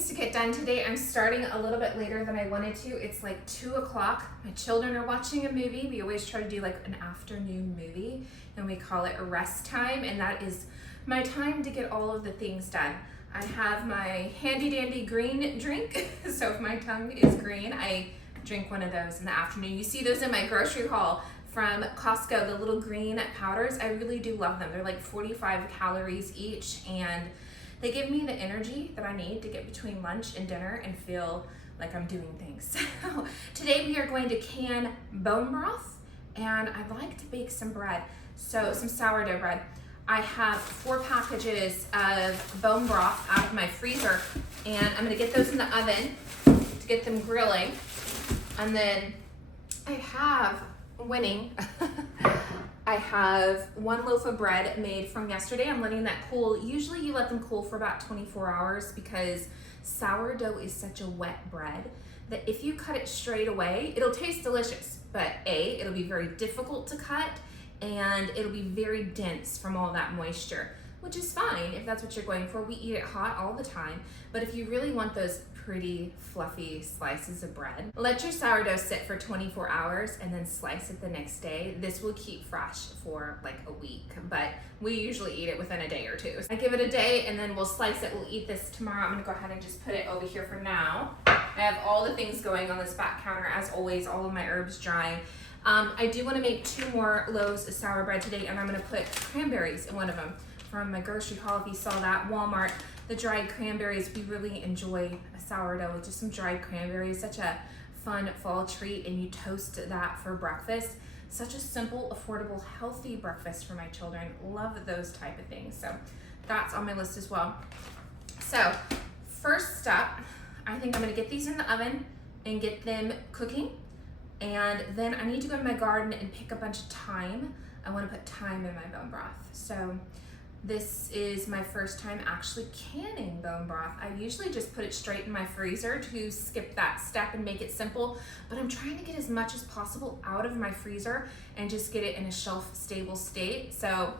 things to get done today. I'm starting a little bit later than I wanted to. It's like 2 o'clock. My children are watching a movie. We always try to do like an afternoon movie and we call it a rest time, and that is my time to get all of the things done. I have my handy dandy green drink. So if my tongue is green, I drink one of those in the afternoon. You see those in my grocery haul from Costco, the little green powders. I really do love them. They're like 45 calories each, and they give me the energy that I need to get between lunch and dinner and feel like I'm doing things. So today we are going to can bone broth, and I'd like to bake some bread. So some sourdough bread. I have 4 packages of bone broth out of my freezer, and I'm gonna get those in the oven to get them grilling. And then I have winning. I have 1 loaf of bread made from yesterday. I'm letting that cool. Usually you let them cool for about 24 hours because sourdough is such a wet bread that if you cut it straight away, it'll taste delicious, but it'll be very difficult to cut and it'll be very dense from all that moisture, which is fine if that's what you're going for. We eat it hot all the time, but if you really want those pretty fluffy slices of bread, let your sourdough sit for 24 hours and then slice it the next day. This will keep fresh for like a week, but we usually eat it within a day or 2. I give it a day and then we'll slice it. We'll eat this tomorrow. I'm gonna go ahead and just put it over here for now. I have all the things going on this back counter as always, all of my herbs drying. I do want to make 2 more loaves of sour bread today, and I'm going to put cranberries in one of them from my grocery haul. If you saw that, Walmart, the dried cranberries. We really enjoy a sourdough with just some dried cranberries. Such a fun fall treat, and you toast that for breakfast. Such a simple, affordable, healthy breakfast for my children. Love those type of things. So that's on my list as well. So first step, I think I'm going to get these in the oven and get them cooking. And then I need to go to my garden and pick a bunch of thyme. I want to put thyme in my bone broth. So this is my first time actually canning bone broth. I usually just put it straight in my freezer to skip that step and make it simple, but I'm trying to get as much as possible out of my freezer and just get it in a shelf stable state. So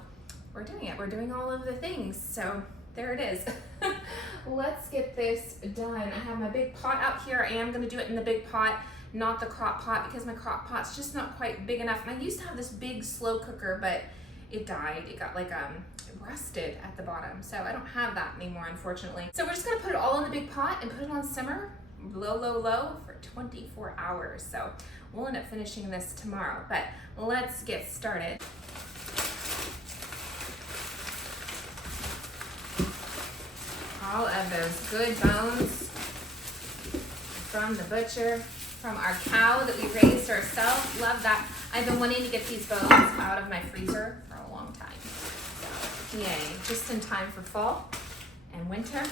we're doing it. We're doing all of the things. So there it is. Let's get this done. I have my big pot out here. I am going to do it in the big pot, not the crock pot, because my crock pot's just not quite big enough. And I used to have this big slow cooker, but it died. It got like rusted at the bottom. So I don't have that anymore, unfortunately. So we're just gonna put it all in the big pot and put it on simmer, low for 24 hours. So we'll end up finishing this tomorrow, but let's get started. All of those good bones from the butcher, from our cow that we raised ourselves. Love that. I've been wanting to get these bones out of my freezer for a long time. So, yay, just in time for fall and winter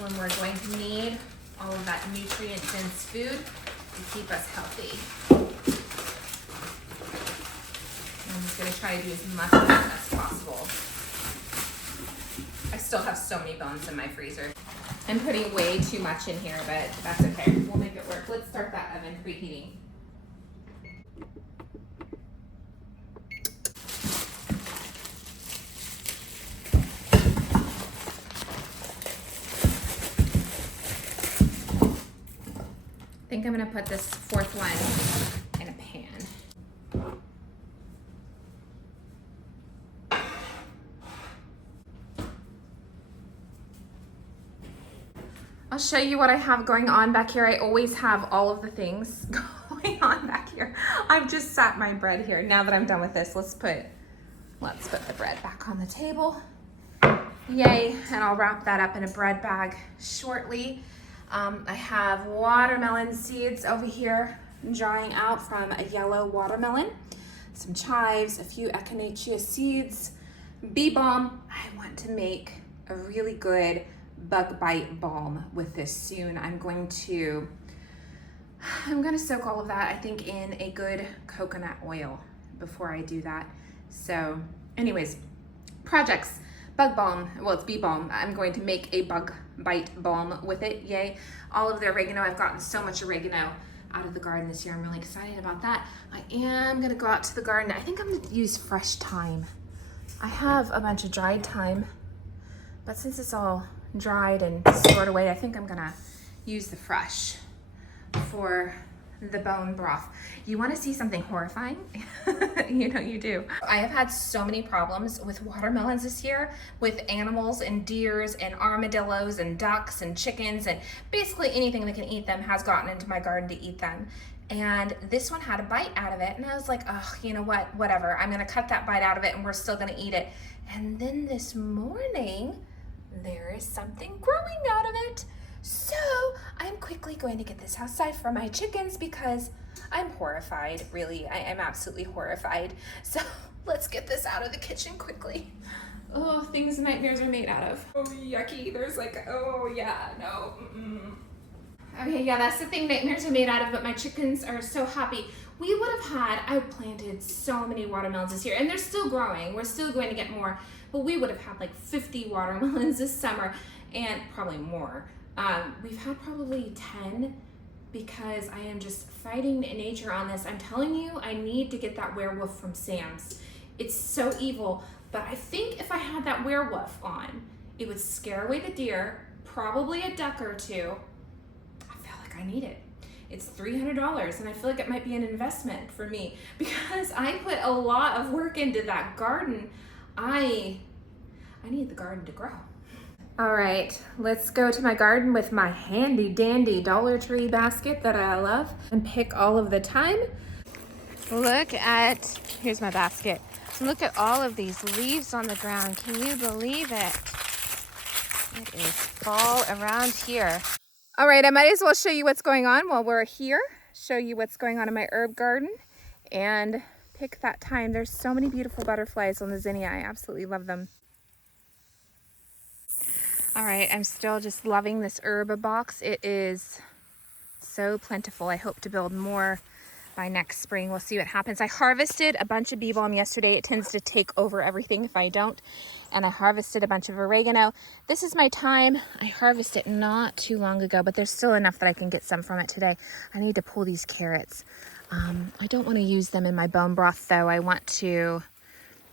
when we're going to need all of that nutrient-dense food to keep us healthy. I'm just gonna try to do as much of it as possible. I still have so many bones in my freezer. I'm putting way too much in here, but that's okay. We'll make it work. Let's start that oven preheating. I think I'm gonna put this 4th one in a pan. I'll show you what I have going on back here. I always have all of the things going on back here. I've just sat my bread here. Now that I'm done with this, let's put the bread back on the table. Yay, and I'll wrap that up in a bread bag shortly. I have watermelon seeds over here drying out from a yellow watermelon, some chives, a few echinacea seeds, bee balm. I want to make a really good bug bite balm with this soon. I'm going to soak all of that, I think, in a good coconut oil before I do that. So anyways, projects, bug balm, well, it's bee balm. I'm going to make a bug bite balm with it, yay. All of the oregano, I've gotten so much oregano out of the garden this year. I'm really excited about that. I am gonna go out to the garden. I think I'm gonna use fresh thyme. I have a bunch of dried thyme, but since it's all dried and stored away. I think I'm gonna use the fresh for the bone broth. You want to see something horrifying? You know you do. I have had so many problems with watermelons this year, with animals and deers and armadillos and ducks and chickens, and basically anything that can eat them has gotten into my garden to eat them. And this one had a bite out of it, and I was like, oh, you know what, whatever. I'm gonna cut that bite out of it and we're still gonna eat it. And then this morning, there is something growing out of it. So I'm quickly going to get this outside for my chickens because I'm horrified, really. I am absolutely horrified. So let's get this out of the kitchen quickly. Oh, things nightmares are made out of. Oh, yucky. There's like, oh yeah, no. Okay, yeah, that's the thing nightmares are made out of, but my chickens are so happy. We would have had, I planted so many watermelons this year, and they're still growing. We're still going to get more, but we would have had like 50 watermelons this summer, and probably more. We've had probably 10 because I am just fighting nature on this. I'm telling you, I need to get that werewolf from Sam's. It's so evil, but I think if I had that werewolf on, it would scare away the deer, probably a duck or two. I feel like I need it. It's $300, and I feel like it might be an investment for me because I put a lot of work into that garden. I need the garden to grow. All right, let's go to my garden with my handy dandy Dollar Tree basket that I love and pick all of the time. Look at, here's my basket. Look at all of these leaves on the ground. Can you believe it? It is fall around here. All right, I might as well show you what's going on while we're here. Show you what's going on in my herb garden and pick that time. There's so many beautiful butterflies on the zinnia. I absolutely love them. All right, I'm still just loving this herb box. It is so plentiful. I hope to build more by next spring. We'll see what happens. I harvested a bunch of bee balm yesterday. It tends to take over everything if I don't. And I harvested a bunch of oregano. This is my time. I harvested not too long ago, but there's still enough that I can get some from it today. I need to pull these carrots. I don't want to use them in my bone broth though. I want to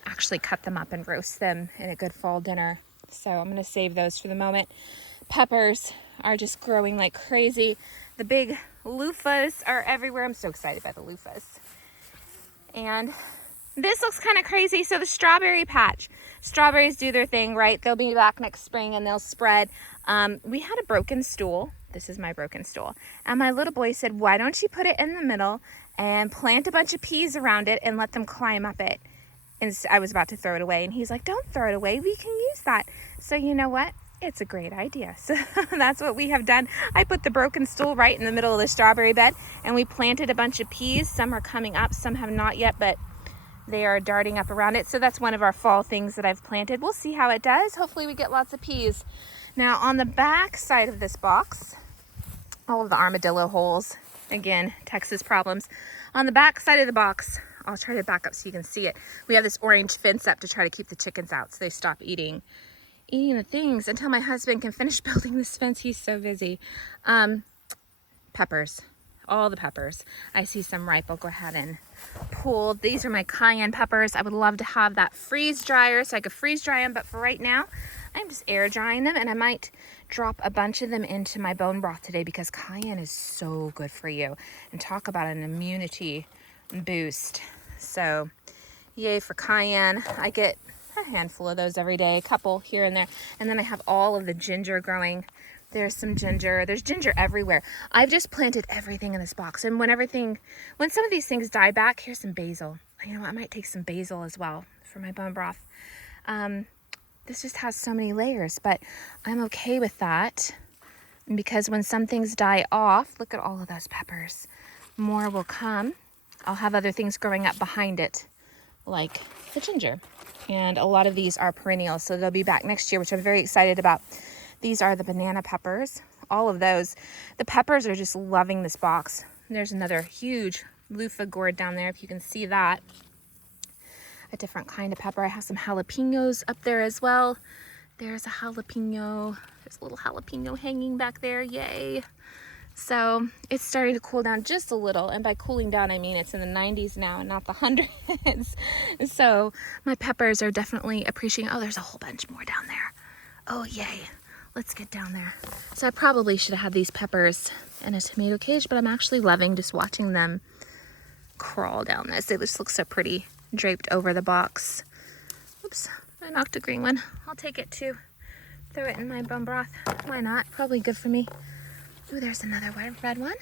actually cut them up and roast them in a good fall dinner. So I'm going to save those for the moment. Peppers are just growing like crazy. The big loofahs are everywhere. I'm so excited by the loofahs. And this looks kind of crazy. So the strawberry patch. Strawberries do their thing, right? They'll be back next spring and they'll spread. We had a broken stool. This is my broken stool. And my little boy said, why don't you put it in the middle and plant a bunch of peas around it and let them climb up it? And I was about to throw it away, and he's like, don't throw it away, we can use that. So you know what? It's a great idea. So that's what we have done. I put the broken stool right in the middle of the strawberry bed, and we planted a bunch of peas. Some are coming up, some have not yet, but they are darting up around it. So that's one of our fall things that I've planted. We'll see how it does. Hopefully we get lots of peas. Now on the back side of this box, all of the armadillo holes, again, Texas problems. On the back side of the box, I'll try to back up so you can see it. We have this orange fence up to try to keep the chickens out so they stop eating the things until my husband can finish building this fence. He's so busy. Peppers, all the peppers. I see some ripe. I'll go ahead and pull. These are my cayenne peppers. I would love to have that freeze dryer so I could freeze dry them, but for right now, I'm just air drying them, and I might drop a bunch of them into my bone broth today because cayenne is so good for you. And talk about an immunity boost. So yay for cayenne. I get a handful of those every day, a couple here and there. And then I have all of the ginger growing. There's some ginger. There's ginger everywhere. I've just planted everything in this box. And when some of these things die back, here's some basil. You know what? I might take some basil as well for my bone broth. This just has so many layers, but I'm okay with that because when some things die off, look at all of those peppers. More will come. I'll have other things growing up behind it, like the ginger. And a lot of these are perennials, so they'll be back next year, which I'm very excited about. These are the banana peppers, all of those. The peppers are just loving this box. There's another huge loofah gourd down there, if you can see that. A different kind of pepper. I have some jalapenos up there as well. There's a jalapeno. There's a little jalapeno hanging back there, yay. So it's starting to cool down just a little. And by cooling down, I mean it's in the 90s now and not the hundreds. So my peppers are definitely appreciating. Oh, there's a whole bunch more down there. Oh, yay. Let's get down there. So I probably should have had these peppers in a tomato cage, but I'm actually loving just watching them crawl down this. They just look so pretty draped over the box. Oops, I knocked a green one. I'll take it too. Throw it in my bone broth. Why not? Probably good for me. Ooh, there's another red one.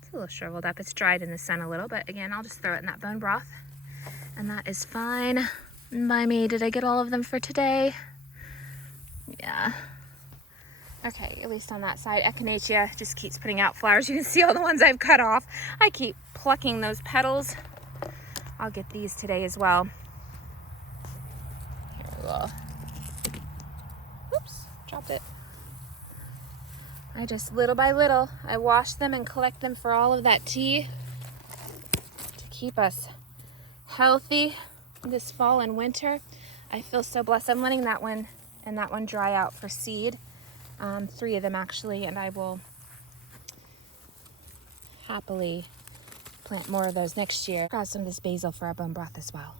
It's a little shriveled up. It's dried in the sun a little, but again, I'll just throw it in that bone broth. And that is fine by me. Did I get all of them for today? Yeah. Okay, at least on that side. Echinacea just keeps putting out flowers. You can see all the ones I've cut off. I keep plucking those petals. I'll get these today as well. Here we go. Oops, dropped it. I just, little by little, I wash them and collect them for all of that tea to keep us healthy this fall and winter. I feel so blessed. I'm letting that one and that one dry out for seed. 3 of them actually, and I will happily plant more of those next year. Got some of this basil for our bone broth as well.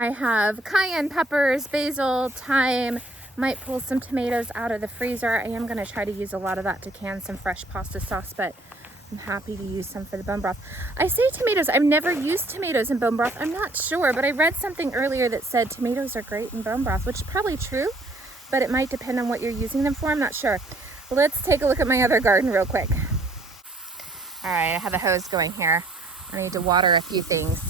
I have cayenne peppers, basil, thyme. Might pull some tomatoes out of the freezer. I am going to try to use a lot of that to can some fresh pasta sauce, but I'm happy to use some for the bone broth. I say tomatoes. I've never used tomatoes in bone broth. I'm not sure, but I read something earlier that said tomatoes are great in bone broth, which is probably true, but it might depend on what you're using them for. I'm not sure. Let's take a look at my other garden real quick. All right, I have a hose going here. I need to water a few things.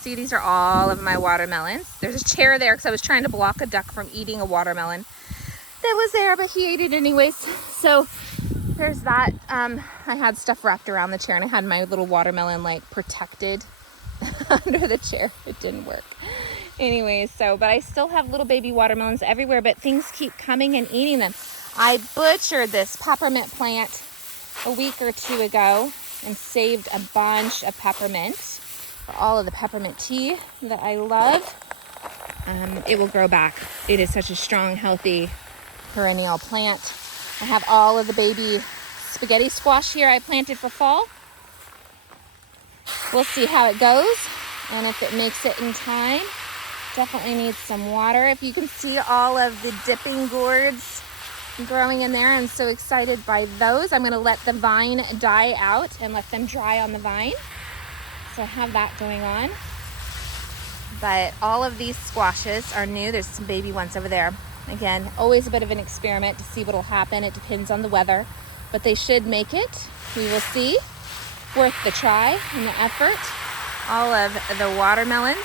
See, these are all of my watermelons. There's a chair there because I was trying to block a duck from eating a watermelon that was there, but he ate it anyways. So there's that. I had stuff wrapped around the chair, and I had my little watermelon like protected under the chair. It didn't work. Anyways, but I still have little baby watermelons everywhere, but things keep coming and eating them. I butchered this peppermint plant a week or 2 ago and saved a bunch of peppermint for all of the peppermint tea that I love. It will grow back. It is such a strong, healthy perennial plant. I have all of the baby spaghetti squash here I planted for fall. We'll see how it goes and if it makes it in time. Definitely needs some water. If you can see all of the dipping gourds growing in there, I'm so excited by those. I'm going to let the vine die out and let them dry on the vine. So I have that going on. But all of these squashes are new. There's some baby ones over there. Again, always a bit of an experiment to see what will happen. It depends on the weather, but they should make it. We will see. Worth the try and the effort. All of the watermelons.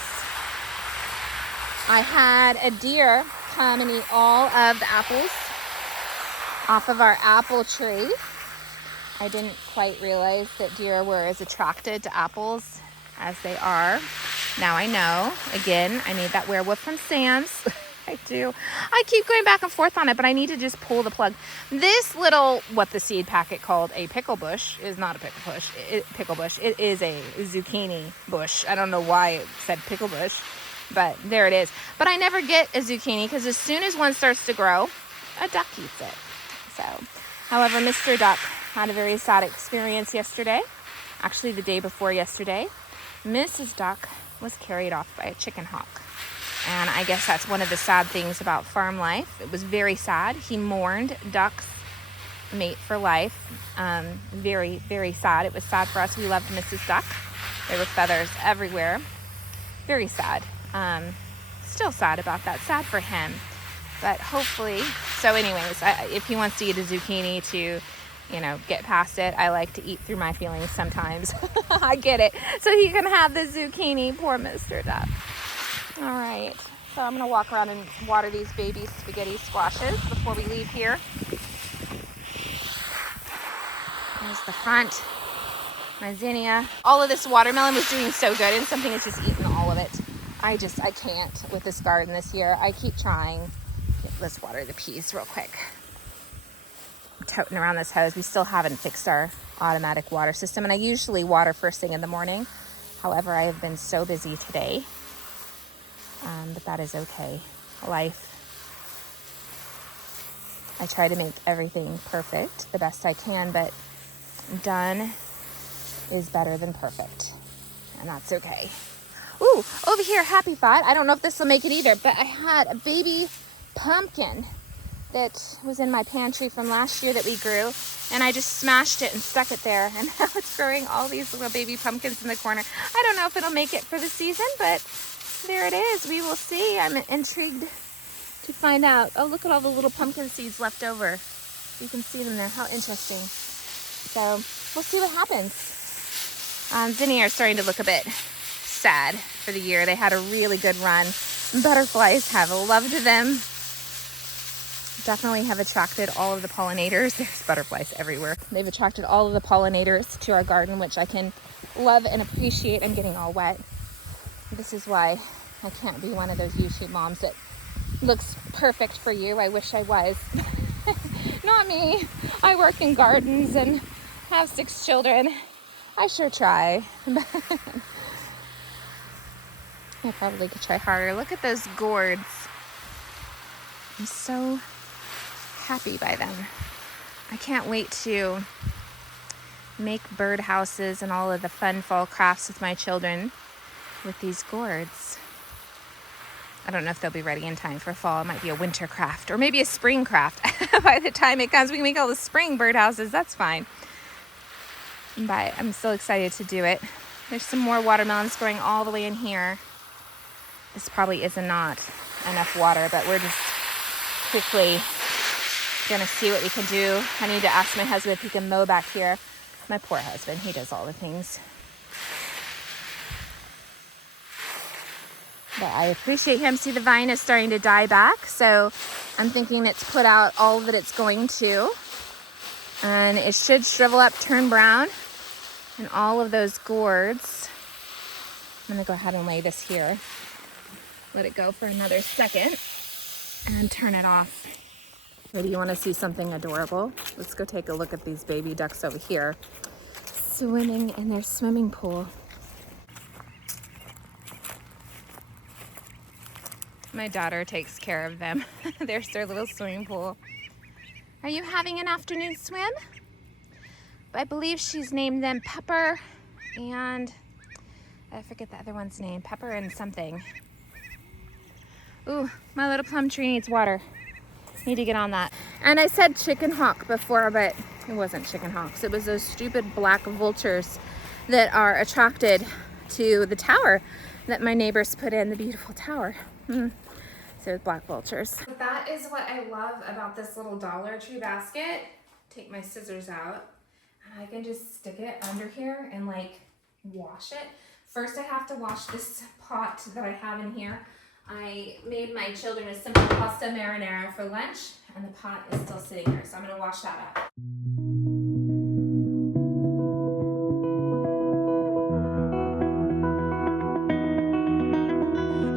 I had a deer come and eat all of the apples off of our apple tree. I didn't quite realize that deer were as attracted to apples as they are. Now I know. Again, I need that werewolf from Sam's. I do. I keep going back and forth on it, but I need to just pull the plug. This little, what the seed packet called a pickle bush, is not a pickle bush. It is a zucchini bush. I don't know why it said pickle bush, but there it is. But I never get a zucchini because as soon as one starts to grow, a duck eats it. So, however, Mr. Duck had a very sad experience yesterday. Actually, the day before yesterday, Mrs. Duck was carried off by a chicken hawk. And I guess that's one of the sad things about farm life. It was very sad. He mourned Duck's mate for life. Very, very sad. It was sad for us. We loved Mrs. Duck. There were feathers everywhere. Very sad. Still sad about that. Sad for him. But hopefully, so anyways, if he wants to eat a zucchini to, get past it, I like to eat through my feelings sometimes. I get it. So he can have the zucchini, poor Mr. Duck. All right, so I'm gonna walk around and water these baby spaghetti squashes before we leave here. There's the front, my zinnia. All of this watermelon was doing so good and something has just eaten all of it. I can't with this garden this year. I keep trying. Let's water the peas real quick. I'm toting around this hose. We still haven't fixed our automatic water system, and I usually water first thing in the morning. However, I have been so busy today, but that is okay. Life. I try to make everything perfect the best I can, but done is better than perfect, and that's okay. Ooh, over here, happy thought. I don't know if this will make it either, but I had a baby pumpkin that was in my pantry from last year that we grew, and I just smashed it and stuck it there, and now it's growing all these little baby pumpkins in the corner. I don't know if it'll make it for the season, but there it is. We will see. I'm intrigued to find out. Oh, look at all the little pumpkin seeds left over. You can see them there. How interesting. So we'll see what happens. Zinnia are starting to look a bit sad for the year. They had a really good run. Butterflies have loved them. Definitely have attracted all of the pollinators. There's butterflies everywhere. They've attracted all of the pollinators to our garden, which I can love and appreciate. I'm getting all wet. This is why I can't be one of those YouTube moms that looks perfect for you. I wish I was. Not me. I work in gardens and have 6 children. I sure try. I probably could try harder. Look at those gourds. I'm so happy by them. I can't wait to make birdhouses and all of the fun fall crafts with my children with these gourds. I don't know if they'll be ready in time for fall. It might be a winter craft or maybe a spring craft. By the time it comes, we can make all the spring birdhouses. That's fine. But I'm still excited to do it. There's some more watermelons growing all the way in here. This probably is not enough water, but we're just quickly gonna see what we can do. I need to ask my husband if he can mow back here. My poor husband, he does all the things. But I appreciate him. See, the vine is starting to die back, so I'm thinking it's put out all that it's going to. And it should shrivel up, turn brown, and all of those gourds. I'm gonna go ahead and lay this here. Let it go for another second and turn it off. Maybe you want to see something adorable? Let's go take a look at these baby ducks over here swimming in their swimming pool. My daughter takes care of them. There's their little swimming pool. Are you having an afternoon swim? I believe she's named them Pepper and I forget the other one's name. Pepper and something. Ooh, my little plum tree needs water. Need to get on that. And I said chicken hawk before, but it wasn't chicken hawks. It was those stupid black vultures that are attracted to the tower that my neighbors put in, the beautiful tower. So black vultures. That is what I love about this little Dollar Tree basket. Take my scissors out and I can just stick it under here and like wash it. First I have to wash this pot that I have in here. I made my children a simple pasta marinara for lunch and the pot is still sitting there, so I'm gonna wash that up.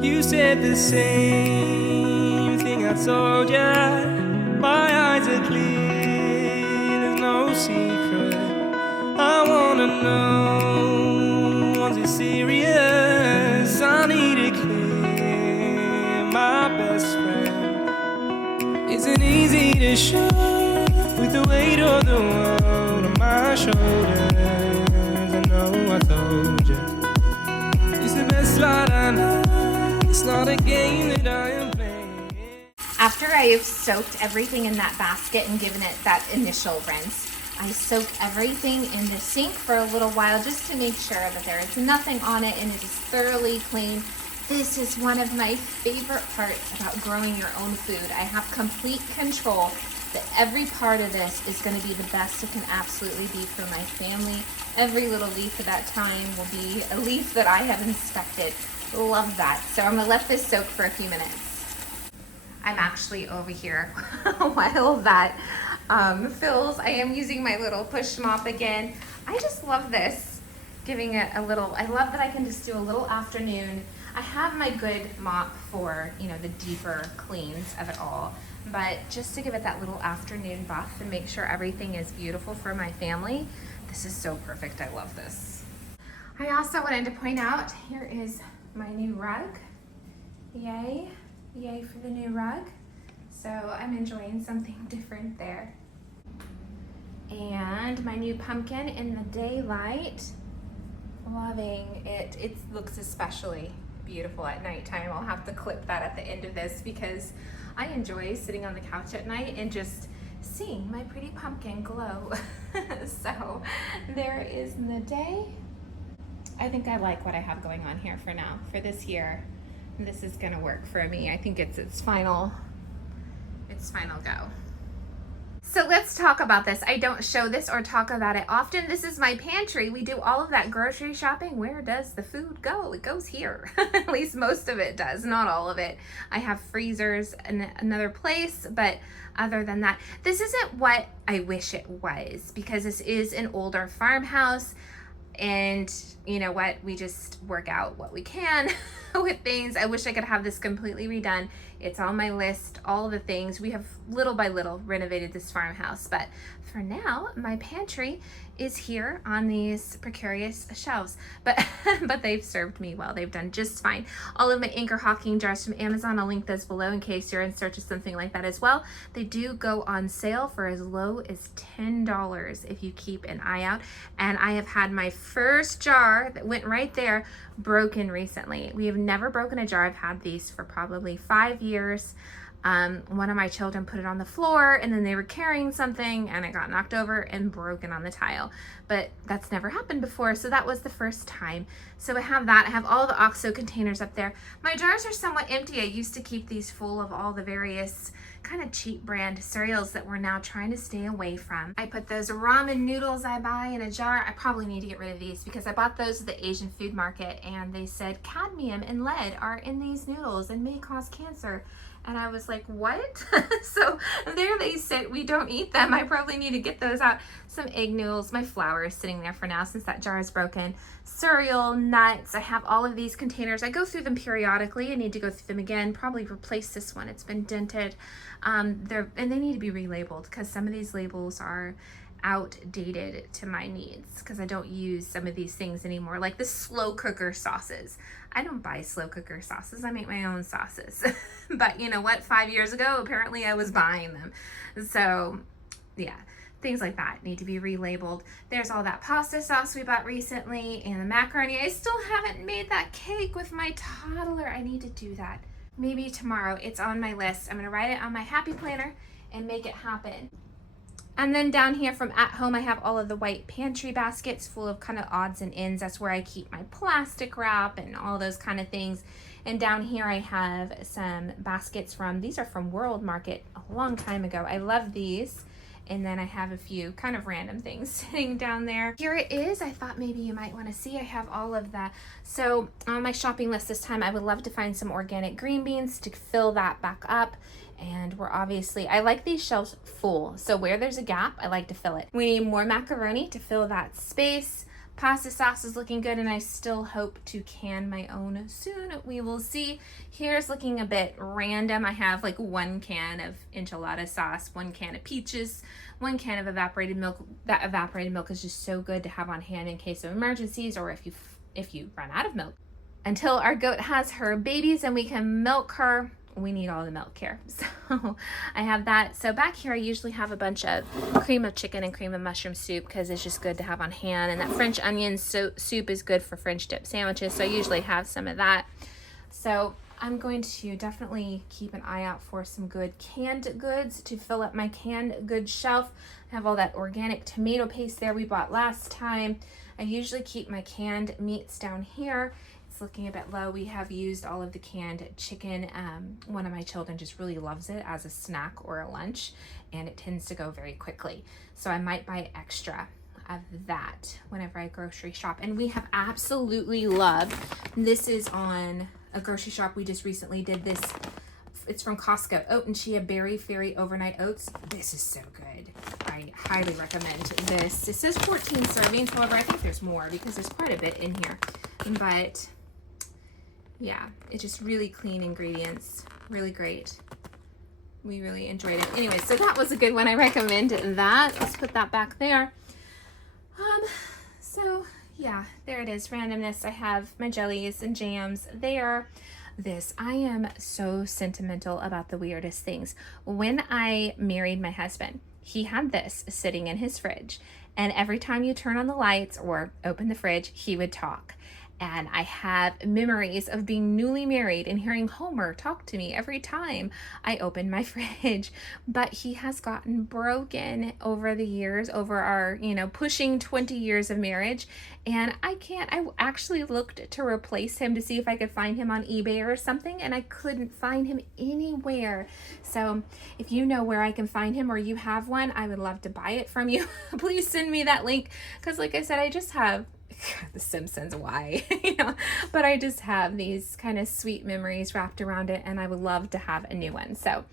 You said the same thing I told ya. My eyes are clear, there's no secret. I wanna know, was it serious? I need it clear, my best friend. Isn't easy to show with the weight of the world on my shoulders. I know I told ya, it's the best light I know. It's not a game that I am playing. After I have soaked everything in that basket and given it that initial rinse, I soak everything in the sink for a little while just to make sure that there is nothing on it and it is thoroughly clean. This is one of my favorite parts about growing your own food. I have complete control that every part of this is going to be the best it can absolutely be for my family. Every little leaf of that time will be a leaf that I have inspected. Love that. So I'm gonna let this soak for a few minutes. I'm actually over here while that fills. I am using my little push mop again. I just love this, giving it a little, I love that I can just do a little afternoon. I have my good mop for, you know, the deeper cleans of it all, but just to give it that little afternoon buff and make sure everything is beautiful for my family, this is so perfect. I love this. I also wanted to point out, here is my new rug. Yay, yay for the new rug. So I'm enjoying something different there. And my new pumpkin in the daylight. Loving it. It looks especially beautiful at nighttime. I'll have to clip that at the end of this because I enjoy sitting on the couch at night and just seeing my pretty pumpkin glow. So there is the day. I think I like what I have going on here for now, for this year. This is gonna work for me. I think it's final go. So let's talk about this. I don't show this or talk about it often. This is my pantry. We do all of that grocery shopping. Where does the food go? It goes here. At least most of it does, not all of it. I have freezers in another place, but other than that, this isn't what I wish it was because this is an older farmhouse. And you know what? We just work out what we can with things. I wish I could have this completely redone. It's on my list, all the things. We have little by little renovated this farmhouse, but for now, my pantry is here on these precarious shelves, but they've served me well. They've done just fine. All of my Anchor Hawking jars from Amazon, I'll link those below in case you're in search of something like that as well. They do go on sale for as low as $10 if you keep an eye out. And I have had my first jar that went right there broken recently. We have never broken a jar. I've had these for probably 5 years. One of my children put it on the floor and then they were carrying something and it got knocked over and broken on the tile, but that's never happened before. So that was the first time. So I have that. I have all the OXO containers up there. My jars are somewhat empty. I used to keep these full of all the various kind of cheap brand cereals that we're now trying to stay away from. I put those ramen noodles I buy in a jar. I probably need to get rid of these because I bought those at the Asian food market and they said cadmium and lead are in these noodles and may cause cancer. And I was like, what? So there they sit. We don't eat them. I probably need to get those out. Some egg noodles. My flour is sitting there for now since that jar is broken. Cereal, nuts. I have all of these containers. I go through them periodically. I need to go through them again. Probably replace this one. It's been dented. And they need to be relabeled because some of these labels are outdated to my needs because I don't use some of these things anymore, like the slow cooker sauces. I don't buy slow cooker sauces. I make my own sauces. But you know what? 5 years ago, apparently I was buying them. So yeah, things like that need to be relabeled. There's all that pasta sauce we bought recently and the macaroni. I still haven't made that cake with my toddler. I need to do that. Maybe tomorrow. It's on my list. I'm gonna write it on my happy planner and make it happen. And then down here from at home, I have all of the white pantry baskets full of kind of odds and ends. That's where I keep my plastic wrap and all those kind of things. And down here I have some baskets these are from World Market a long time ago. I love these. And then I have a few kind of random things sitting down there. Here it is. I thought maybe you might want to see. I have all of that. So on my shopping list this time, I would love to find some organic green beans to fill that back up. And I like these shelves full. So where there's a gap, I like to fill it. We need more macaroni to fill that space. Pasta sauce is looking good and I still hope to can my own soon. We will see. Here's looking a bit random. I have like 1 can of enchilada sauce, 1 can of peaches, 1 can of evaporated milk. That evaporated milk is just so good to have on hand in case of emergencies or if you run out of milk. Until our goat has her babies and we can milk her, we need all the milk here. So I have that. So back here, I usually have a bunch of cream of chicken and cream of mushroom soup because it's just good to have on hand. And that French onion soup is good for French dip sandwiches. So I usually have some of that. So I'm going to definitely keep an eye out for some good canned goods to fill up my canned goods shelf. I have all that organic tomato paste there we bought last time. I usually keep my canned meats down here. It's looking a bit low. We have used all of the canned chicken. One of my children just really loves it as a snack or a lunch, and it tends to go very quickly. So I might buy extra of that whenever I grocery shop. And we have absolutely loved, this is on a grocery shop we just recently did this. It's from Costco. Oat and Chia Berry Fairy Overnight Oats. This is so good. I highly recommend this. It says 14 servings. However, I think there's more because there's quite a bit in here. But yeah, it's just really clean ingredients. Really great. We really enjoyed it. Anyway, so that was a good one. I recommend that. Let's put that back there. So yeah, there it is. Randomness. I have my jellies and jams there. I am so sentimental about the weirdest things. When I married my husband, he had this sitting in his fridge And every time you turn on the lights or open the fridge, he would talk. And I have memories of being newly married and hearing Homer talk to me every time I open my fridge. But he has gotten broken over the years, over our, pushing 20 years of marriage. And I actually looked to replace him to see if I could find him on eBay or something, and I couldn't find him anywhere. So if you know where I can find him or you have one, I would love to buy it from you. Please send me that link, because like I said, I just have The Simpsons, why? But I just have these kind of sweet memories wrapped around it, and I would love to have a new one. So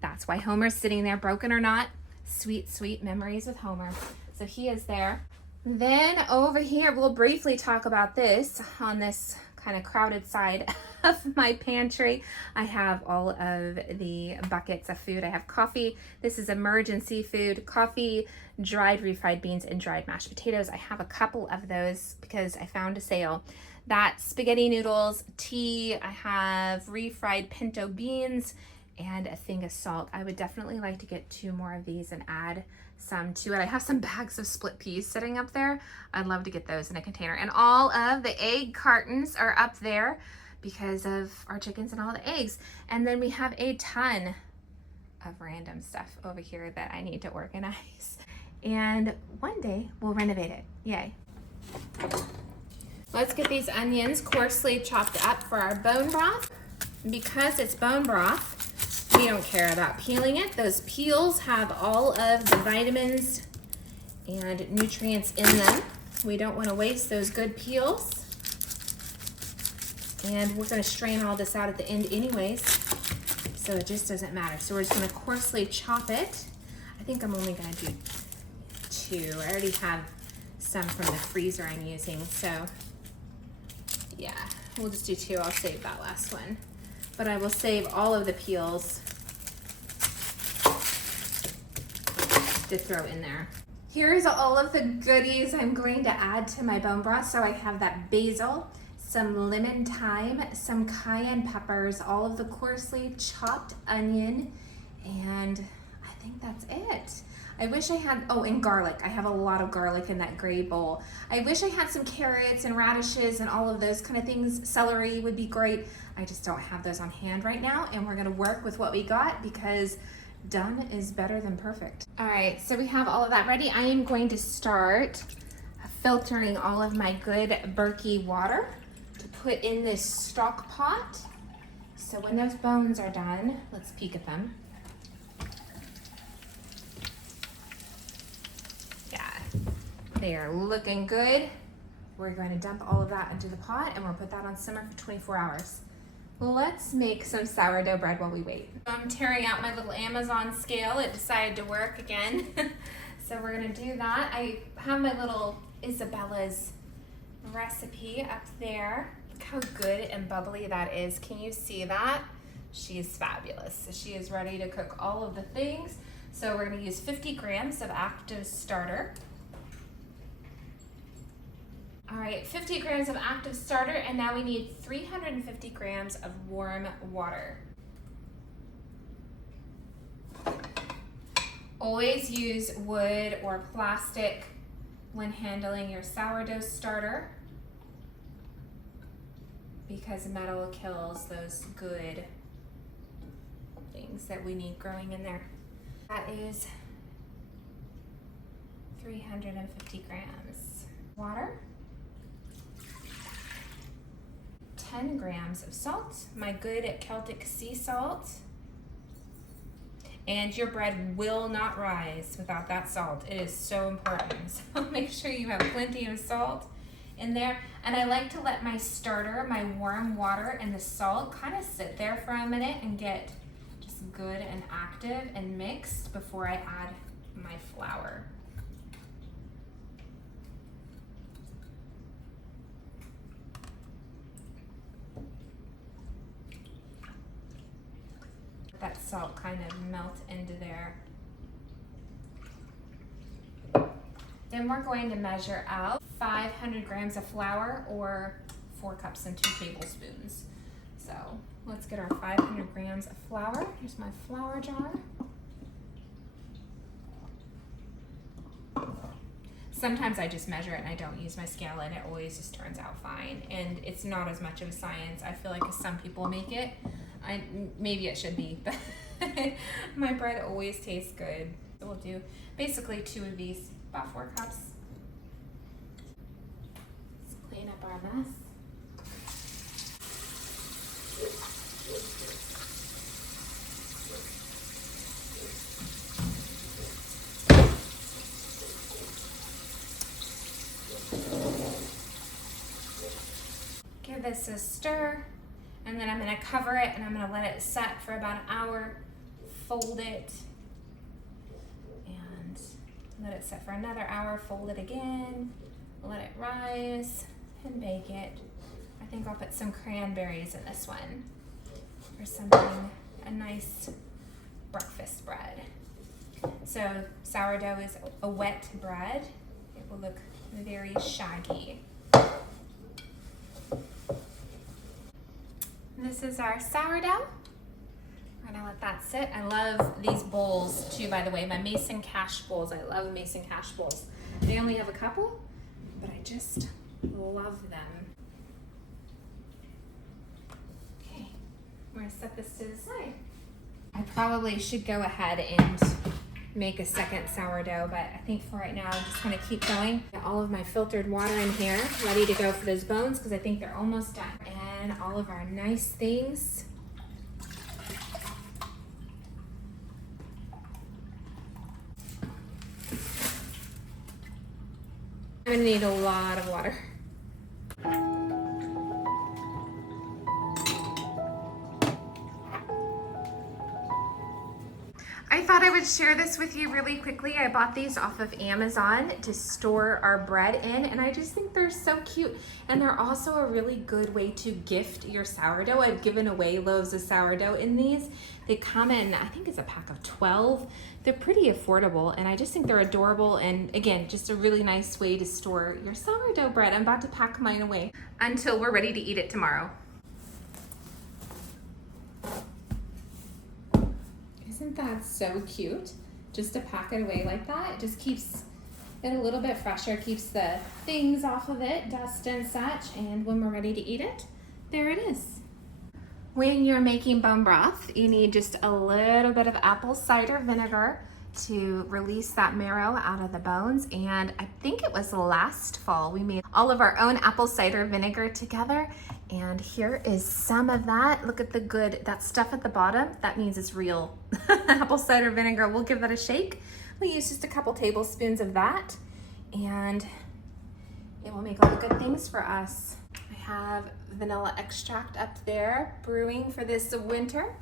that's why Homer's sitting there, broken or not. Sweet, sweet memories with Homer. So he is there. Then over here, we'll briefly talk about this on this kind of crowded side of my pantry. I have all of the buckets of food. I have coffee. This is emergency food, coffee, dried refried beans, and dried mashed potatoes. I have a couple of those because I found a sale. That's spaghetti noodles, tea. I have refried pinto beans and a thing of salt. I would definitely like to get 2 more of these and add some to it. I have some bags of split peas sitting up there. I'd love to get those in a container. And all of the egg cartons are up there because of our chickens and all the eggs. And then we have a ton of random stuff over here that I need to organize. And one day we'll renovate it. Yay. Let's get these onions coarsely chopped up for our bone broth. Because it's bone broth, we don't care about peeling it. Those peels have all of the vitamins and nutrients in them. We don't want to waste those good peels. And we're going to strain all this out at the end anyways, so it just doesn't matter. So we're just going to coarsely chop it. I think I'm only going to do 2. I already have some from the freezer I'm using, so yeah, we'll just do 2. I'll save that last one. But I will save all of the peels to throw in there. Here's all of the goodies I'm going to add to my bone broth. So I have that basil, some lemon thyme, some cayenne peppers, all of the coarsely chopped onion, and I think that's it. I wish I had, and garlic. I have a lot of garlic in that gray bowl. I wish I had some carrots and radishes and all of those kind of things. Celery would be great. I just don't have those on hand right now, and we're gonna work with what we got because done is better than perfect. All right, so we have all of that ready. I am going to start filtering all of my good Berkey water to put in this stock pot. So when those bones are done, let's peek at them. Yeah, they are looking good. We're going to dump all of that into the pot and we'll put that on simmer for 24 hours. Let's make some sourdough bread while we wait. I'm tearing out my little Amazon scale. It decided to work again. So we're gonna do that. I have my little Isabella's recipe up there. Look how good and bubbly that is. Can you see that? She is fabulous. So she is ready to cook all of the things. So we're gonna use 50 grams of active starter. All right, 50 grams of active starter, and now we need 350 grams of warm water. Always use wood or plastic when handling your sourdough starter because metal kills those good things that we need growing in there. That is 350 grams water. 10 grams of salt, my good Celtic sea salt. And your bread will not rise without that salt. It is so important. So make sure you have plenty of salt in there. And I like to let my starter, my warm water and the salt kind of sit there for a minute and get just good and active and mixed before I add my flour. That salt kind of melt into there. Then we're going to measure out 500 grams of flour or 4 cups and 2 tablespoons. So let's get our 500 grams of flour. Here's my flour jar. Sometimes I just measure it and I don't use my scale and it always just turns out fine. And it's not as much of a science, I feel like, as some people make it. Maybe it should be, but my bread always tastes good. So we'll do basically 2 of these, about 4 cups. Let's clean up our mess. Give this a stir, and then I'm going to cover it and I'm going to let it set for about an hour. Fold it and let it set for another hour. Fold it again, let it rise, and bake it. I think I'll put some cranberries in this one for something, a nice breakfast bread. So sourdough is a wet bread. It will look very shaggy. This is our sourdough. We're gonna let that sit. I love these bowls too, by the way, my mason cash bowls. I love mason cash bowls. They only have a couple, but I just love them. Okay, we're gonna set this to the side. I probably should go ahead and make a second sourdough, but I think for right now, I'm just gonna keep going. Got all of my filtered water in here, ready to go for those bones, because I think they're almost done. And all of our nice things. I'm gonna need a lot of water. I thought I would share this with you really quickly. I bought these off of Amazon to store our bread in, and I just think they're so cute. And they're also a really good way to gift your sourdough. I've given away loaves of sourdough in these. They come in, I think it's a pack of 12. They're pretty affordable, and I just think they're adorable. And again, just a really nice way to store your sourdough bread. I'm about to pack mine away until we're ready to eat it tomorrow. Isn't that so cute? Just to pack it away like that. It just keeps it a little bit fresher, keeps the things off of it, dust and such, and when we're ready to eat it, there it is. When you're making bone broth, you need just a little bit of apple cider vinegar to release that marrow out of the bones. And I think it was last fall we made all of our own apple cider vinegar together. And here is some of that. Look at the good, that stuff at the bottom, that means it's real apple cider vinegar. We'll give that a shake. We'll use just a couple tablespoons of that, and it will make all the good things for us. I have vanilla extract up there brewing for this winter.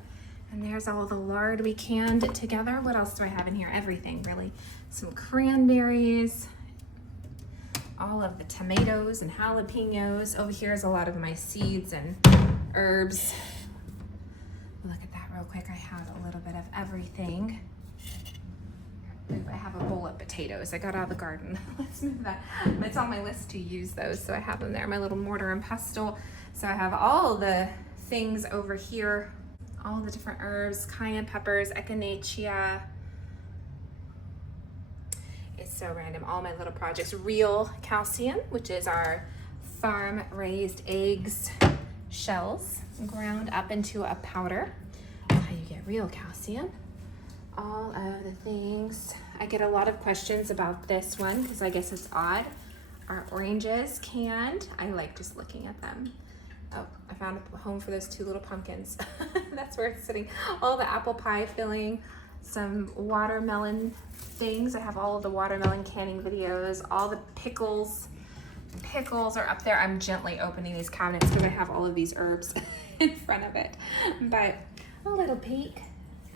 And there's all the lard we canned together. What else do I have in here? Everything, really. Some cranberries, all of the tomatoes and jalapenos. Over here is a lot of my seeds and herbs. Look at that real quick. I have a little bit of everything. Ooh, I have a bowl of potatoes I got out of the garden. Let's move that. It's on my list to use those, so I have them there. My little mortar and pestle. So I have all the things over here, all the different herbs, cayenne peppers, echinacea. It's so random. All my little projects. Real calcium, which is our farm-raised eggs shells ground up into a powder. That's how you get real calcium. All of the things. I get a lot of questions about this one because I guess it's odd. Our oranges canned. I like just looking at them. Oh, I found a home for those 2 little pumpkins. That's where it's sitting. All the apple pie filling, some watermelon things. I have all of the watermelon canning videos, all the pickles. Pickles are up there. I'm gently opening these cabinets because I have all of these herbs in front of it. But a little peek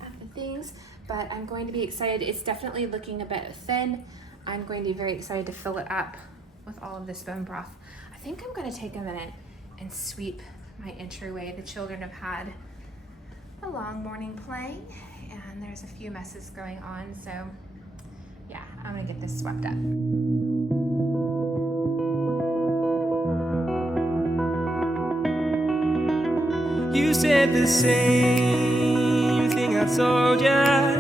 at the things. But I'm going to be excited. It's definitely looking a bit thin. I'm going to be very excited to fill it up with all of this bone broth. I think I'm going to take a minute and sweep my entryway. The children have had a long morning playing, and there's a few messes going on. So yeah, I'm going to get this swept up. You said the same thing I told ya.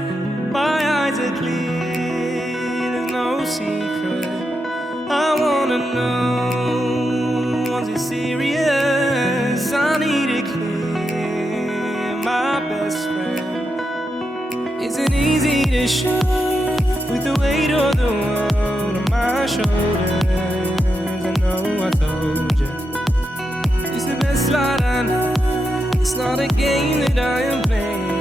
My eyes are clear, there's no secret. wanna know, was it serious? I need it clear, my best friend. Isn't easy to show with the weight of the world on my shoulders. I know I told you, it's the best light I know. It's not a game that I am playing,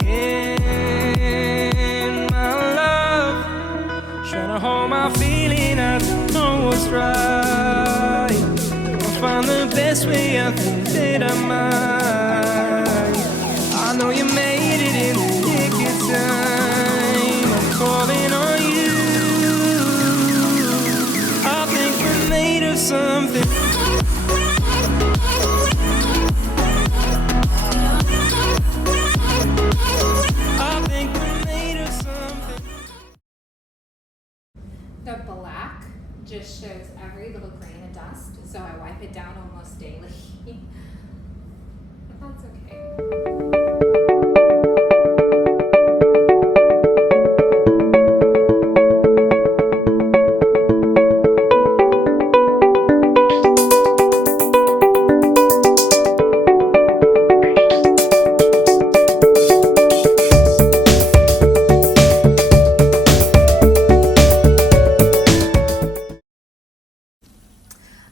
my love. Trying to hold my feeling, I don't know what's right. I'll find the best way, I think that I might. I know you made it in the nick of time. I'm calling on you. I think we're made of something. The black just shows every little grain of dust, so I wipe it down almost daily. But that's okay.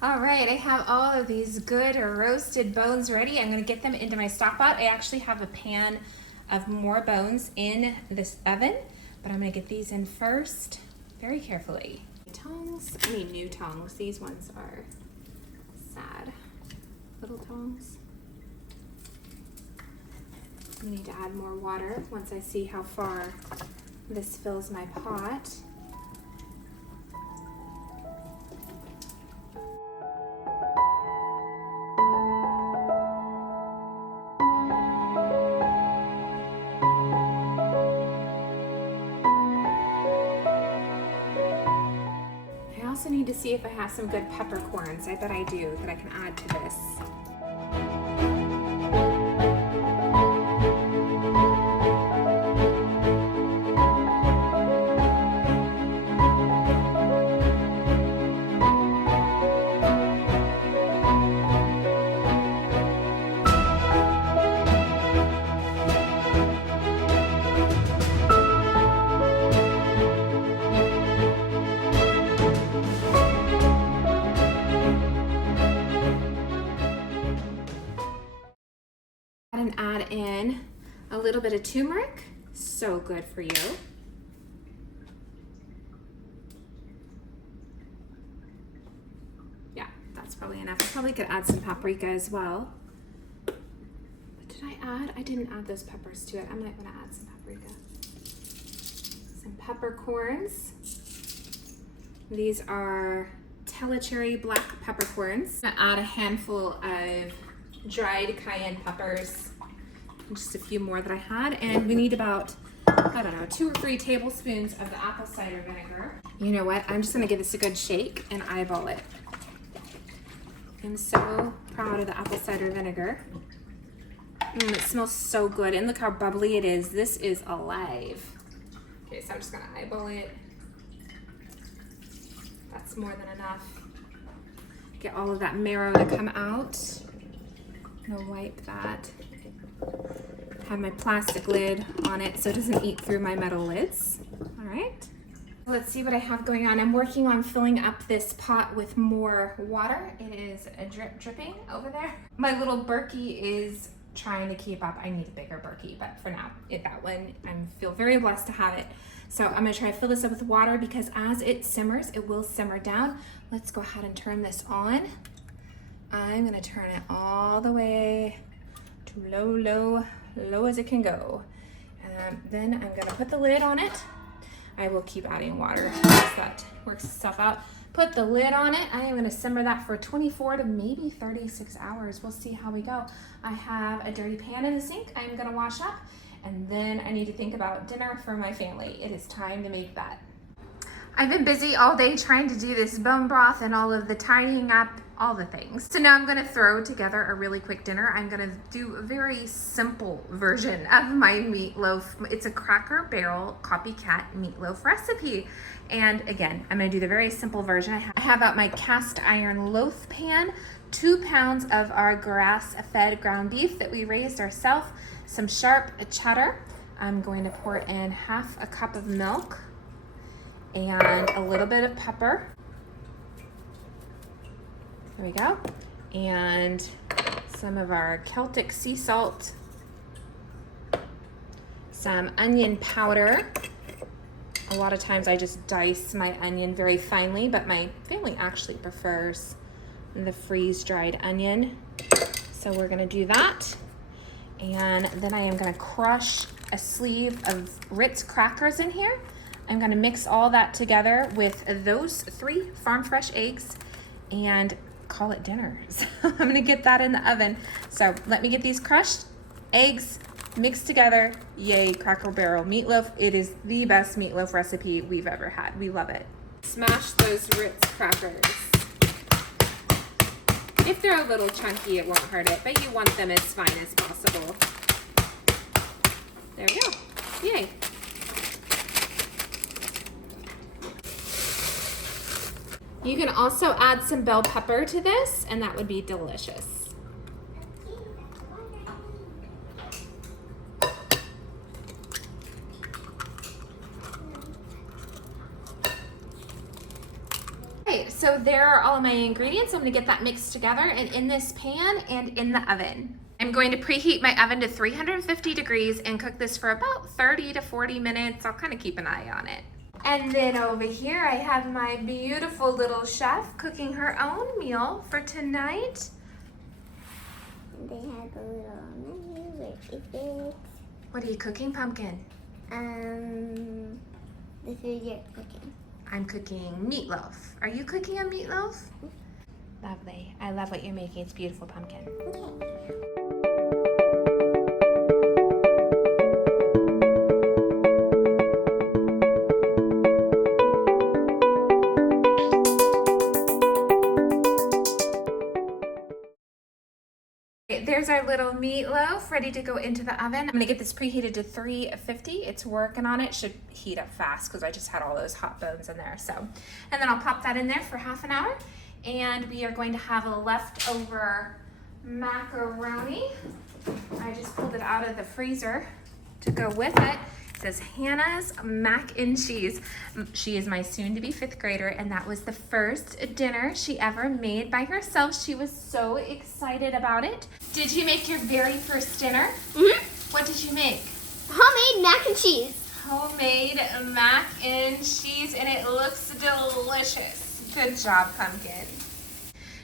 Alright, I have all of these good roasted bones ready. I'm going to get them into my stock pot. I actually have a pan of more bones in this oven, but I'm going to get these in first very carefully. Tongs, I need new tongs. These ones are sad. Little tongs. I need to add more water once I see how far this fills my pot. I also need to see if I have some good peppercorns. I bet I do, that I can add to this. And add in a little bit of turmeric, so good for you. Yeah, that's probably enough. I probably could add some paprika as well. What did I add? I didn't add those peppers to it. I might want to add some paprika. Some peppercorns. These are Telecherry black peppercorns. I'm gonna add a handful of dried cayenne peppers, just a few more that I had, and we need about, I don't know, 2 or 3 tablespoons of the apple cider vinegar. You know what, I'm just gonna give this a good shake and eyeball it. I'm so proud of the apple cider vinegar. It smells so good, and look how bubbly it is. This is alive. Okay, so I'm just gonna eyeball it. That's more than enough. Get all of that marrow to come out. I'm gonna wipe that. Have my plastic lid on it so it doesn't eat through my metal lids. All right. Let's see what I have going on. I'm working on filling up this pot with more water. It is a dripping over there. My little Berkey is trying to keep up. I need a bigger Berkey, but for now, that one, I feel very blessed to have it. So I'm gonna try to fill this up with water because as it simmers, it will simmer down. Let's go ahead and turn this on. I'm gonna turn it all the way to low as it can go. And then I'm gonna put the lid on it. I will keep adding water as that works itself out. Put the lid on it. I am gonna simmer that for 24 to maybe 36 hours. We'll see how we go. I have a dirty pan in the sink I'm gonna wash up, and then I need to think about dinner for my family. It is time to make that. I've been busy all day trying to do this bone broth and all of the tidying up, all the things. So now I'm gonna throw together a really quick dinner. I'm gonna do a very simple version of my meatloaf. It's a Cracker Barrel copycat meatloaf recipe. And again, I'm gonna do the very simple version. I have out my cast iron loaf pan, 2 pounds of our grass-fed ground beef that we raised ourselves, some sharp cheddar. I'm going to pour in 1/2 cup of milk and a little bit of pepper. There we go. And some of our Celtic sea salt, some onion powder. A lot of times I just dice my onion very finely, but my family actually prefers the freeze-dried onion. So we're gonna do that. And then I am gonna crush a sleeve of Ritz crackers in here. I'm gonna mix all that together with those 3 farm fresh eggs and call it dinner. So I'm gonna get that in the oven. So let me get these crushed eggs mixed together. Yay, Cracker Barrel meatloaf. It is the best meatloaf recipe we've ever had. We love it. Smash those Ritz crackers. If they're a little chunky, it won't hurt it, but you want them as fine as possible. There we go. Yay. You can also add some bell pepper to this, and that would be delicious. Okay, so there are all of my ingredients. I'm gonna get that mixed together and in this pan and in the oven. I'm going to preheat my oven to 350 degrees and cook this for about 30 to 40 minutes. I'll kind of keep an eye on it. And then over here, I have my beautiful little chef cooking her own meal for tonight. They have a little menu where it is. What are you cooking, Pumpkin? The food you're cooking. I'm cooking meatloaf. Are you cooking a meatloaf? Lovely. I love what you're making. It's beautiful, Pumpkin. Okay. There's our little meatloaf ready to go into the oven. I'm gonna get this preheated to 350. It's working on it. Should heat up fast because I just had all those hot bones in there. So, and then I'll pop that in there for half an hour. And we are going to have a leftover macaroni. I just pulled it out of the freezer to go with it. It says Hannah's mac and cheese. She is my soon-to-be 5th grader, and that was the first dinner she ever made by herself. She was so excited about it. Did you make your very first dinner? Mm-hmm. What did you make? Homemade mac and cheese. Homemade mac and cheese, and it looks delicious. Good job, Pumpkin.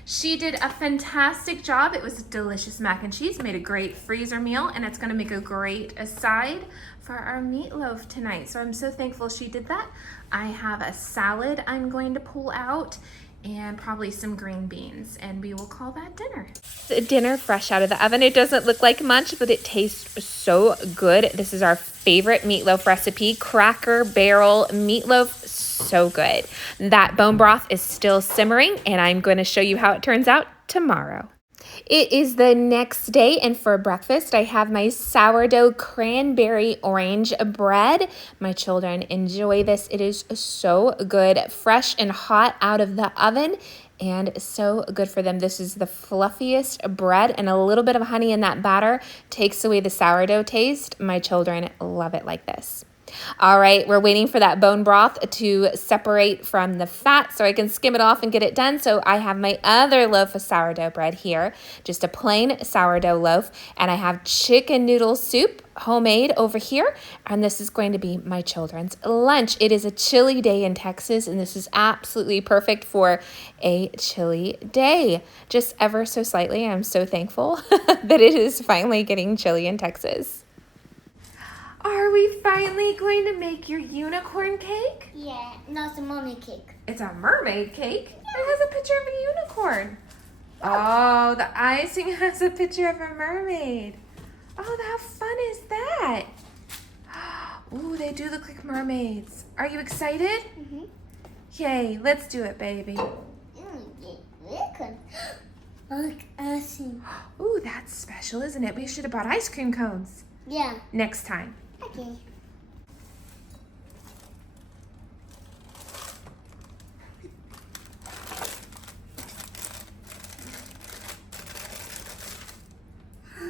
She did a fantastic job. It was delicious mac and cheese, made a great freezer meal, and it's gonna make a great aside for our meatloaf tonight. So I'm so thankful she did that. I have a salad I'm going to pull out and probably some green beans, and we will call that dinner. Dinner fresh out of the oven. It doesn't look like much, but it tastes so good. This is our favorite meatloaf recipe, Cracker Barrel meatloaf. So good. That bone broth is still simmering, and I'm going to show you how it turns out tomorrow. It is the next day, and for breakfast, I have my sourdough cranberry orange bread. My children enjoy this. It is so good, fresh and hot out of the oven, and so good for them. This is the fluffiest bread, and a little bit of honey in that batter takes away the sourdough taste. My children love it like this. All right, we're waiting for that bone broth to separate from the fat so I can skim it off and get it done. So I have my other loaf of sourdough bread here, just a plain sourdough loaf, and I have chicken noodle soup, homemade, over here, and this is going to be my children's lunch. It is a chilly day in Texas, and this is absolutely perfect for a chilly day. Just ever so slightly, I'm so thankful that it is finally getting chilly in Texas. Are we finally going to make your unicorn cake? Yeah, no, it's a mermaid cake. It's a mermaid cake? Yeah. It has a picture of a unicorn. Oh, the icing has a picture of a mermaid. Oh, how fun is that? Ooh, they do look like mermaids. Are you excited? Mm-hmm. Yay, let's do it, baby. Look, icing. Ooh, that's special, isn't it? We should have bought ice cream cones Yeah. next time. Okay.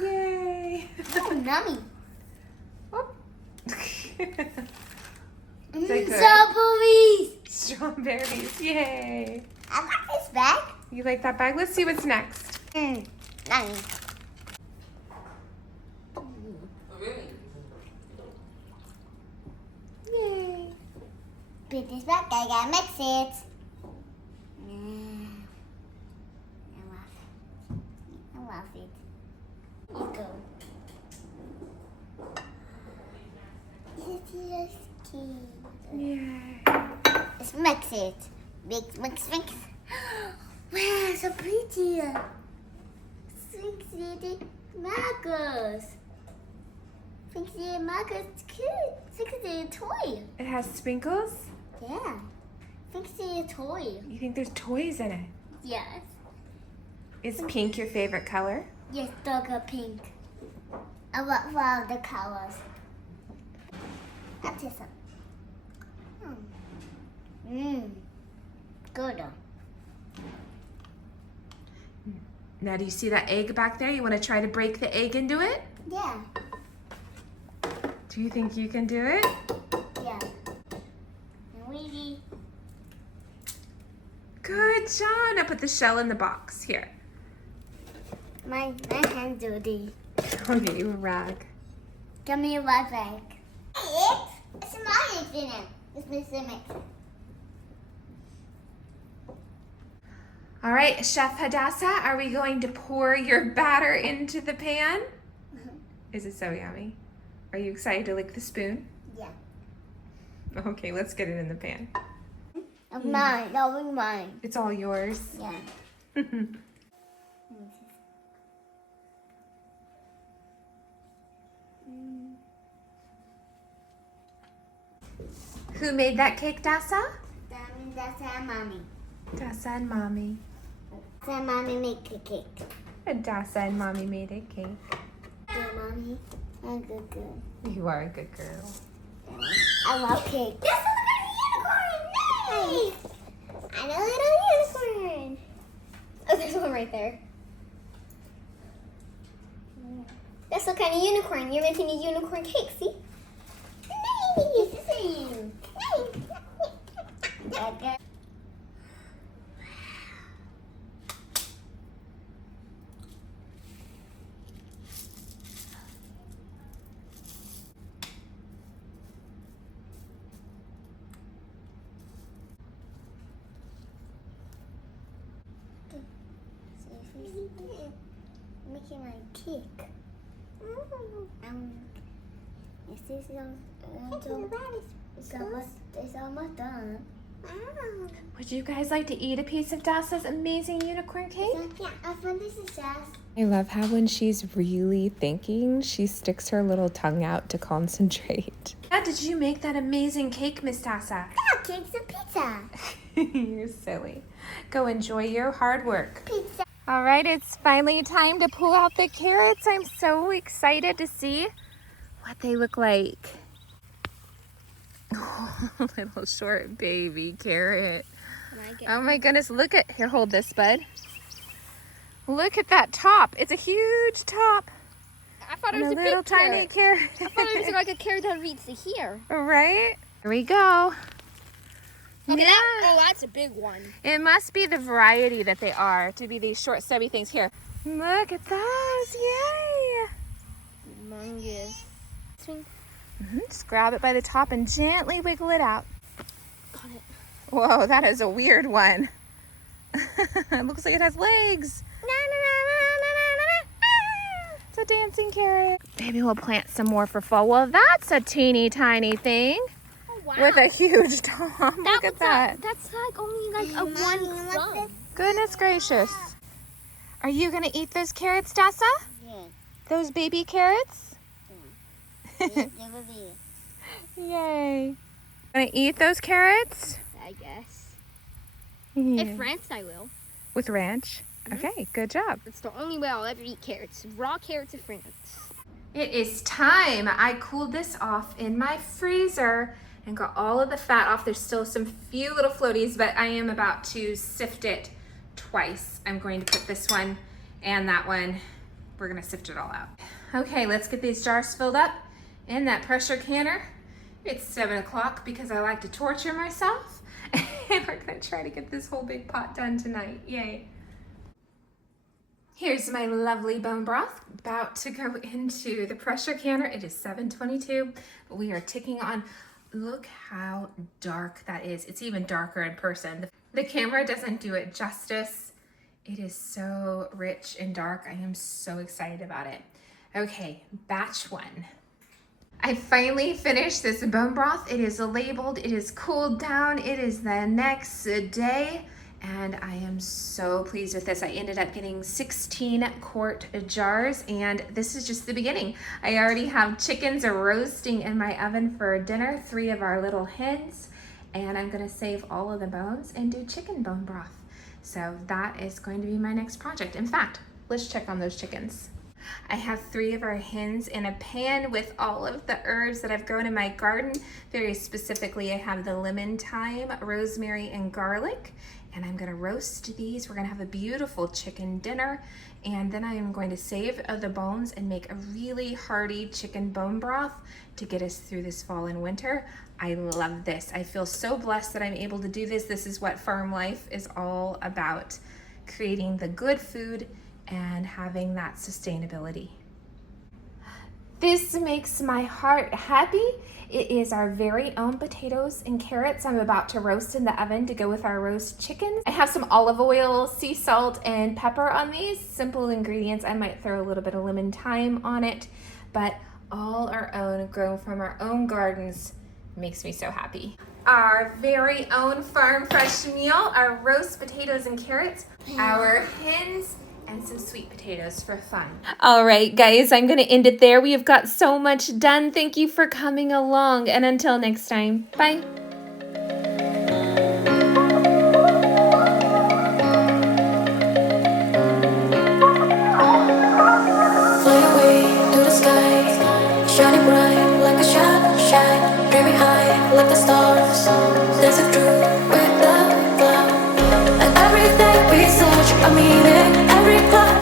Yay. Oh, nummy. Oh. Strawberries. Strawberries, yay. I like this bag. You like that bag? Let's see what's next. Nummy. Yay. Put this back. I gotta mix it. I love it. Here you go. Yay. Let's mix it. Mix. Wow, so pretty. Six-sided markers. Six-sided markers, cute. Six-sided toy. It has sprinkles? Yeah. Six-sided toy. You think there's toys in it? Yes. Is pink your favorite color? Yes, darker pink. I love all the colors. That's it. Good. Now, do you see that egg back there? You want to try to break the egg into it? Yeah. Do you think you can do it? Yeah. And we Good job. Now put the shell in the box. Here. my hands dirty. I'll get you a rag. Give me a rag bag. It's my eggs in it. It's my stomach. All right, Chef Hadassah, are we going to pour your batter into the pan? Is it so yummy? Are you excited to lick the spoon? Yeah. Okay, let's get it in the pan. Mine. That was mine. It's all yours. Yeah. Who made that cake, Dassa? That's our mommy. Dassa and Mommy. That's our mommy make a cake. And Dassa and Mommy made a cake. Dear mommy, I'm a good girl. You are a good girl. I love cake. That's a little unicorn! Nice! I know a little unicorn. Oh, there's one right there. That's the kind of unicorn. You're making a unicorn cake, see? Nice! This is you. Nice! Making my cake. This is it's almost done. Would you guys like to eat a piece of Dassa's amazing unicorn cake? Yeah, I found this is Sass. I love how when she's really thinking, she sticks her little tongue out to concentrate. How did you make that amazing cake, Miss Dassa? Yeah, cake's a pizza. You're silly. Go enjoy your hard work. Pizza. All right, it's finally time to pull out the carrots. I'm so excited to see what they look like. Oh, little short baby carrot. Oh my goodness, look at, here, hold this, bud. Look at that top. It's a huge top. I thought it And was a a little big tiny carrot. carrot. I thought it was like a carrot that reaches to here. Right? Here we go. Okay, Yeah. that's a big one. It must be the variety that they are to be these short, stubby things. Here, look at those. Yay! Humongous. Just grab it by the top and gently wiggle it out. Got it. Whoa, that is a weird one. It looks like it has legs. It's a dancing carrot. Maybe we'll plant some more for fall. Well, that's a teeny tiny thing Oh, wow. with a huge top. Look at that. That's like only like a one thumb. Goodness gracious. Are you going to eat those carrots, Dassa? Yeah. Those baby carrots? Never be. Yay. Gonna eat those carrots? I guess. If ranch, I will. With ranch? Okay, good job. It's the only way I'll ever eat carrots. Raw carrots with ranch. It is time. I cooled this off in my freezer and got all of the fat off. There's still some few little floaties, but I am about to sift it twice. I'm going to put this one and that one. We're gonna sift it all out. Okay, let's get these jars filled up in that pressure canner. It's 7 o'clock because I like to torture myself. And we're gonna try to get this whole big pot done tonight, yay. Here's my lovely bone broth about to go into the pressure canner. It is 7:22. We are ticking on. Look how dark that is. It's even darker in person. The camera doesn't do it justice. It is so rich and dark. I am so excited about it. Okay, batch one. I finally finished this bone broth. It is labeled, it is cooled down, it is the next day, and I am so pleased with this. I ended up getting 16 quart jars, and this is just the beginning. I already have chickens roasting in my oven for dinner, 3 of our little hens, and I'm gonna save all of the bones and do chicken bone broth. So that is going to be my next project. In fact, let's check on those chickens. I have 3 of our hens in a pan with all of the herbs that I've grown in my garden. Very specifically, I have the lemon, thyme, rosemary, and garlic. And I'm gonna roast these. We're gonna have a beautiful chicken dinner. And then I am going to save the bones and make a really hearty chicken bone broth to get us through this fall and winter. I love this. I feel so blessed that I'm able to do this. This is what farm life is all about. Creating the good food and having that sustainability. This makes my heart happy. It is our very own potatoes and carrots I'm about to roast in the oven to go with our roast chickens. I have some olive oil, sea salt, and pepper on these. Simple ingredients. I might throw a little bit of lemon thyme on it, but all our own, grown from our own gardens, makes me so happy. Our very own farm fresh meal, our roast potatoes and carrots, our hens, and some sweet potatoes for fun. All right, guys, I'm going to end it there. We have got so much done. Thank you for coming along, and until next time, bye. Fly away to the sky, shining bright like a shine, dreaming high like the stars, dancing through with the cloud. And every day we search a meaning, every cloud.